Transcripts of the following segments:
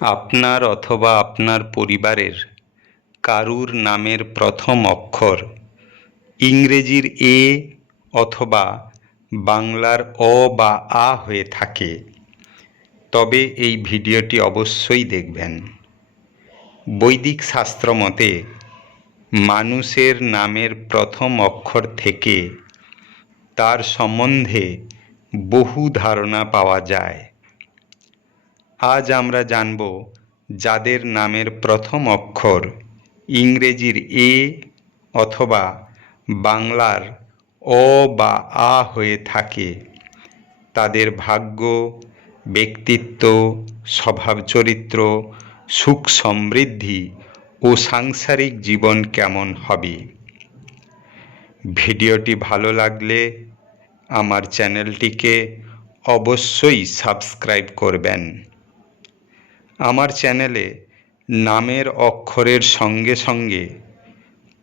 আপনার অথবা আপনার পরিবারের কারুর নামের প্রথম অক্ষর ইংরেজির এ অথবা বাংলার অ বা আ হয়ে থাকে, তবে এই ভিডিওটি অবশ্যই দেখবেন। বৈদিক শাস্ত্র মতে মানুষের নামের প্রথম অক্ষর থেকে তার সম্বন্ধে বহু ধারণা পাওয়া যায়। আজ আমরা জানব যাদের নামের প্রথম অক্ষর ইংরেজির এ অথবা বাংলার অ বা আ হয়ে থাকে, তাদের ভাগ্য, ব্যক্তিত্ব, স্বভাব চরিত্র, সুখ সমৃদ্ধি ও সাংসারিক জীবন কেমন হবে। ভিডিওটি ভালো লাগলে আমার চ্যানেলটিকে অবশ্যই সাবস্ক্রাইব করবেন। আমার চ্যানেলে নামের অক্ষরের সঙ্গে সঙ্গে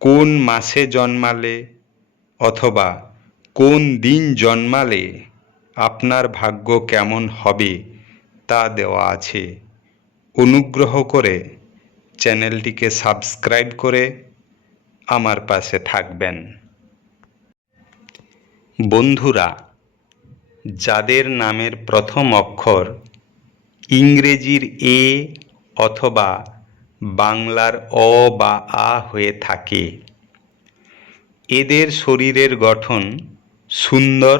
কোন মাসে জন্মালে অথবা কোন দিন জন্মালে আপনার ভাগ্য কেমন হবে তা দেওয়া আছে। অনুগ্রহ করে চ্যানেলটিকে সাবস্ক্রাইব করে আমার পাশে থাকবেন। বন্ধুরা, যাদের নামের প্রথম অক্ষর ইংরেজির এ অথবা বাংলার অ বা আ হয়ে থাকে, এদের শরীরের গঠন সুন্দর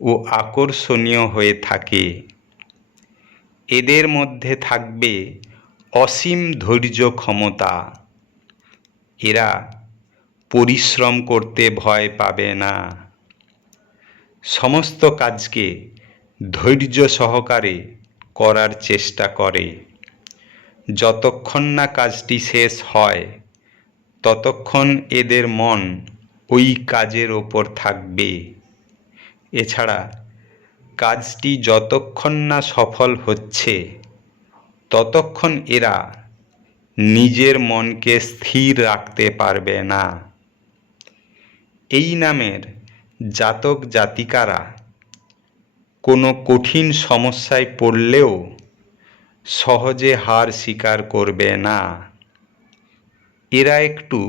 ও আকর্ষণীয় হয়ে থাকে। এদের মধ্যে থাকবে অসীম ধৈর্য ক্ষমতা। এরা পরিশ্রম করতে ভয় পাবে না। সমস্ত কাজকে ধৈর্য সহকারে করার চেষ্টা করে। যতক্ষণ না কাজটি শেষ হয় ততক্ষণ এদের মন ওই কাজের ওপর থাকবে। এছাড়া কাজটি যতক্ষণ না সফল হচ্ছে ততক্ষণ এরা নিজের মনকে স্থির রাখতে পারবে না। এই নামের জাতক জাতিকারা কোনো কঠিন সমস্যায় পড়লেও সহজে হার স্বীকার করবে না। এরা একটু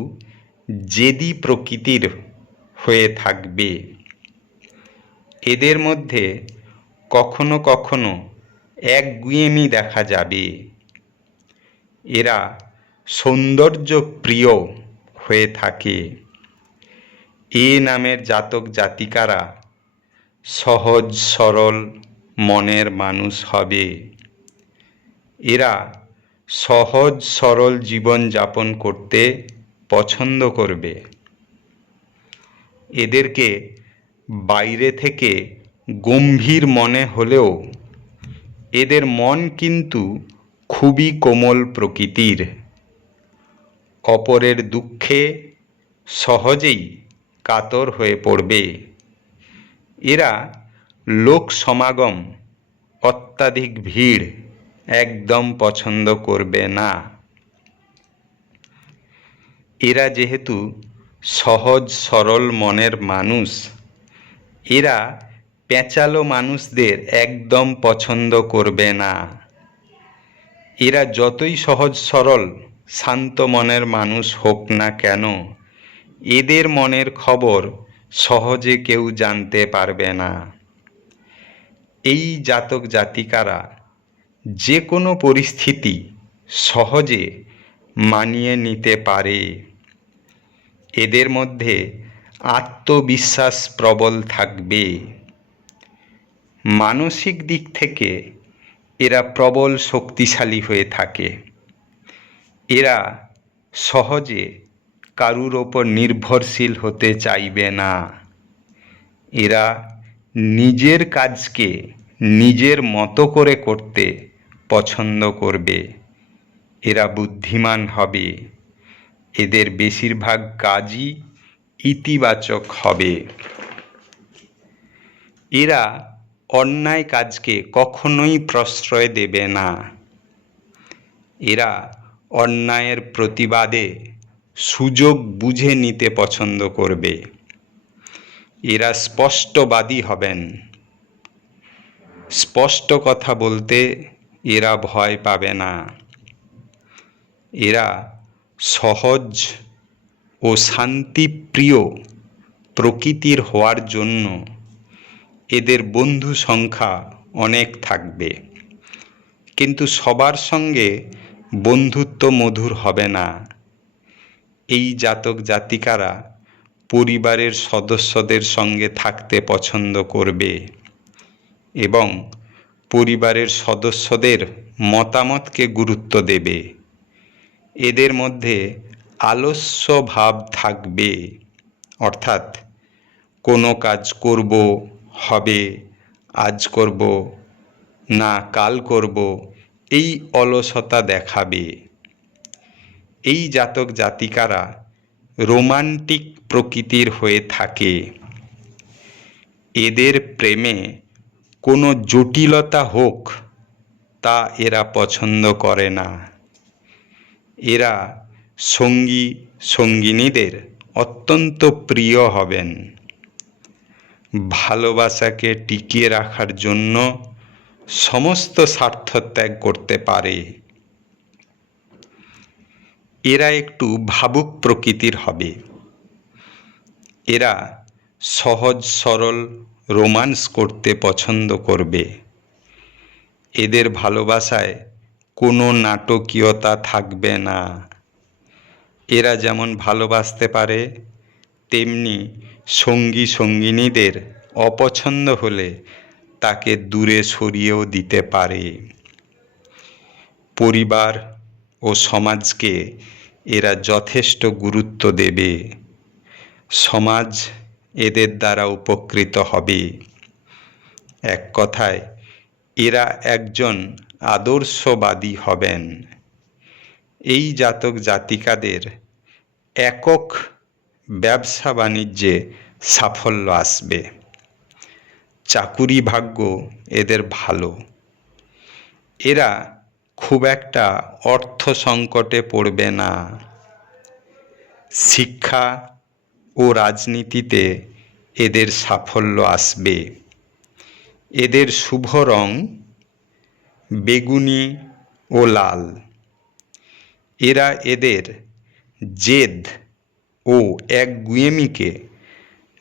জেদি প্রকৃতির হয়ে থাকবে। এদের মধ্যে কখনো কখনো একগুঁয়েমি দেখা যাবে। এরা সৌন্দর্য প্রিয় হয়ে থাকে। এ নামের জাতক জাতিকারা সহজ সরল মনের মানুষ হবে। এরা সহজ সরল জীবন যাপন করতে পছন্দ করবে। এদেরকে বাইরে থেকে গম্ভীর মনে হলেও এদের মন কিন্তু খুবই কোমল প্রকৃতির। অপরের দুঃখে সহজেই কাতর হয়ে পড়বে। এরা লোক সমাগম, অত্যাধিক ভিড় একদম পছন্দ করবে না। এরা যেহেতু সহজ সরল মনের মানুষ, এরা পেঁচালো মানুষদের একদম পছন্দ করবে না। এরা যতই সহজ সরল শান্ত মনের মানুষ হোক না কেন, এদের মনের খবর সহজে কেউ জানতে পারবে না। এই জাতক জাতিকারা যে কোনো পরিস্থিতি সহজে মানিয়ে নিতে পারে। এদের মধ্যে আত্মবিশ্বাস প্রবল থাকবে। মানসিক দিক থেকে এরা প্রবল শক্তিশালী হয়ে থাকে। এরা সহজে কারুর ওপর নির্ভরশীল হতে চাইবে না। এরা নিজের কাজকে নিজের মতো করে করতে পছন্দ করবে। এরা বুদ্ধিমান হবে। এদের বেশিরভাগ কাজই ইতিবাচক হবে। এরা অন্যায় কাজকে কখনোই প্রশ্রয় দেবে না। এরা অন্যায়ের প্রতিবাদে সুযোগ বুঝে নিতে পছন্দ করবে। এরা স্পষ্টবাদী হবেন। স্পষ্ট কথা বলতে এরা ভয় পাবে না। এরা সহজ ও শান্তিপ্রিয় প্রকৃতির হওয়ার জন্য এদের বন্ধু সংখ্যা অনেক থাকবে, কিন্তু সবার সঙ্গে বন্ধুত্ব মধুর হবে না। এই জাতক জাতিকারা পরিবারের সদস্যদের সঙ্গে থাকতে পছন্দ করবে এবং পরিবারের সদস্যদের মতামতকে গুরুত্ব দেবে। এদের মধ্যে আলস্য ভাব থাকবে, অর্থাৎ কোনো কাজ করব, হবে, আজ করব না কাল করব, এই অলসতা দেখাবে। এই জাতক জাতিকারা রোমান্টিক প্রকৃতির হয়ে থাকে। এদের প্রেমে কোনো জটিলতা হোক তা এরা পছন্দ করে না। এরা সঙ্গী সঙ্গিনীদের অত্যন্ত প্রিয় হবেন। ভালোবাসাকে টিকিয়ে রাখার জন্য সমস্ত স্বার্থ ত্যাগ করতে পারে। এরা একটু ভাবুক প্রকৃতির হবে। এরা সহজ সরল রোম্যান্স করতে পছন্দ করবে। এদের ভালোবাসায় কোনো নাটকীয়তা থাকবে না। এরা যেমন ভালোবাসতে পারে, তেমনি সঙ্গী সঙ্গিনীদের অপছন্দ হলে তাকে দূরে সরিয়েও দিতে পারে। পরিবার ও সমাজকে এরা যথেষ্ট গুরুত্ব দেবে। সমাজ এদের দ্বারা উপকৃত হবে। এক কথায় এরা একজন আদর্শবাদী হবেন। এই জাতক জাতিকাদের একক ব্যবসা বাণিজ্যে সাফল্য আসবে। চাকুরি ভাগ্য এদের ভালো। এরা খুব একটা অর্থ সংকটে পড়বে না। শিক্ষা ও রাজনীতিতে এদের সাফল্য আসবে। এদের শুভ রং বেগুনি ও লাল। এরা এদের জেদ ও একগুঁয়েমিকে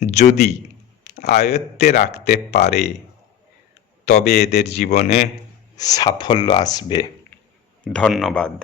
যদি আয়ত্তে রাখতে পারে তবে এদের জীবনে সাফল্য আসবে। ধন্যবাদ।